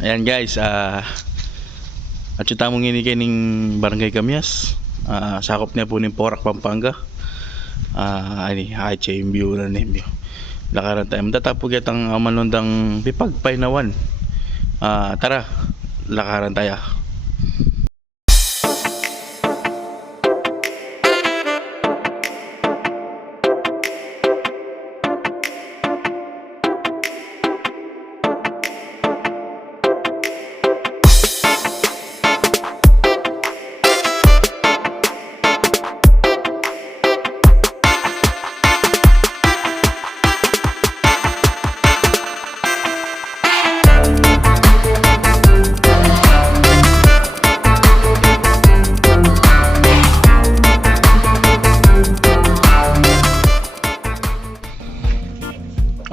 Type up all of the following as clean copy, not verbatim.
Ayan guys, at yung tamong inikay ning Barangay Kamyas, sakop niya po ng Porac, Pampanga. Ani hache yung view na niyo. Lakaran tayo matatapog yatang manundang Pipagpay nawan. Tara, lakaran tayo.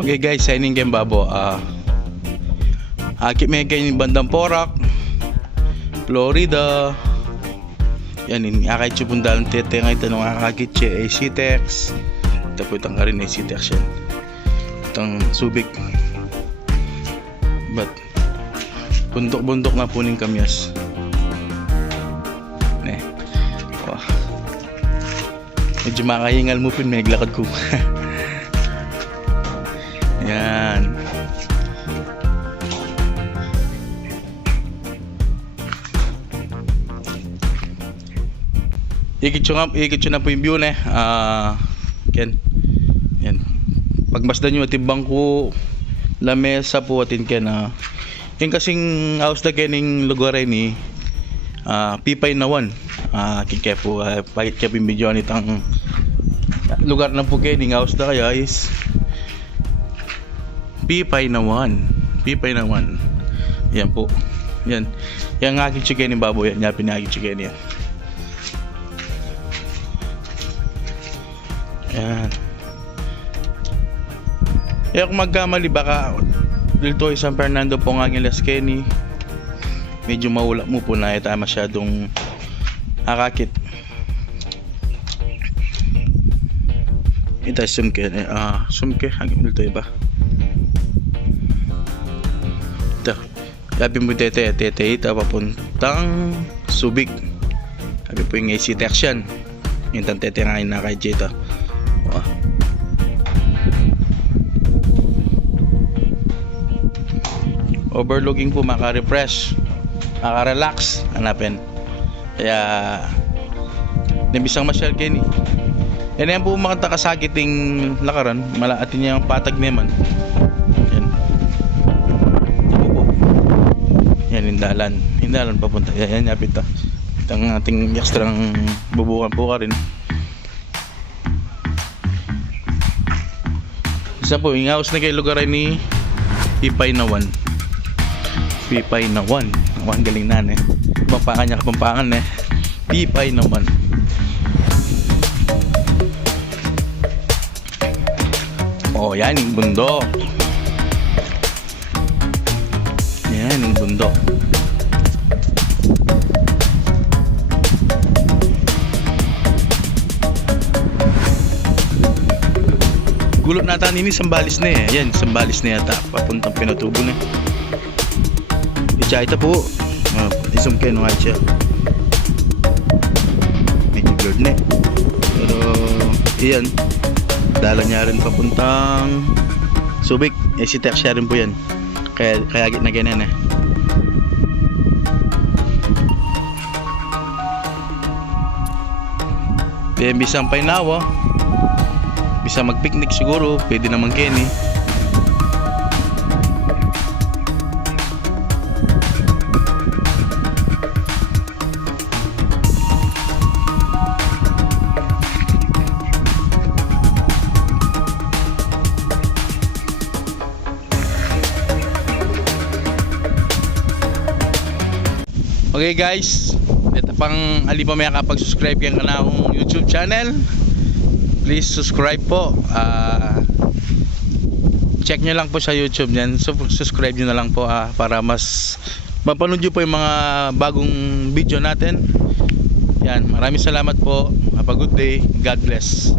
Okay guys, signing game babo. Akit may kayo yung bandang Porac, Florida. Yan ini akay chubundalan tete nga ito nung akakit siya AC-Tex. Ito po itang karin AC-Tex yan. Itang Subic. But bundok-bundok na po ning Kamyas. Wow. Medyo makahingal mo pin, may glakad ko. Yan. Ikit na po yung view na. Yan. Yan. Pagmasdan nyo ating bangko, lamesa po atin ken. Yung kasing house na kening lugar ni Pipay nawan. Kikaya po pakit kaya yung video nitang lugar na po kening house na kaya is Pipay nawan. Yan po. Yan. Yang aking chicken ni baboy yan. Yapin na aking chicken yan. Yan. Kaya kung magkamali baka dito San Fernando po ng aking Las Kenny. Medyo maula mo po na ito masyadong akakit. Ito sumke. Sumke. Hanggang dito iba. Sabi mo tete ito papuntang Subic. Sabi po yung AC-Tex yan. Yung tete nga yun na kay Jeta. Overlooking po, maka-refresh, maka-relax, hanapin. Kaya nabisang masyal kini. Yan yan po mga takasakiting lakaran. Malaatin niya yung patag naman. Yan hindalan papunta. Yan yapit ta. Itang ating ekstrang bubukan po ka rin. Isa po yung house na kay lugar ni Pipay nawan. Ang galing na Pampangan niya kapampangan Pipay nawan. Yan yung bundok. Yan yung bundok. Gulot nata nini Sambales na Yan, Sambales na yata. Papuntang Pinatubo na. Itsa ito po. Isum kayo nung siya. Medyo blurred na Pero, iyan. Dala niya rin papuntang Subic. AC-Tex siya rin po yan. Kaya na ganyan Bisang painawa. Bisa mag-picnic siguro, pwede naman Kenny. Okay guys, ito pang ali pa may kapag-subscribe kang kanang YouTube channel. Please subscribe po. Check nyo lang po sa YouTube niyan. Subscribe nyo na lang po para mas mapanood nyo po yung mga bagong video natin. Yan, maraming salamat po. Have a good day. God bless.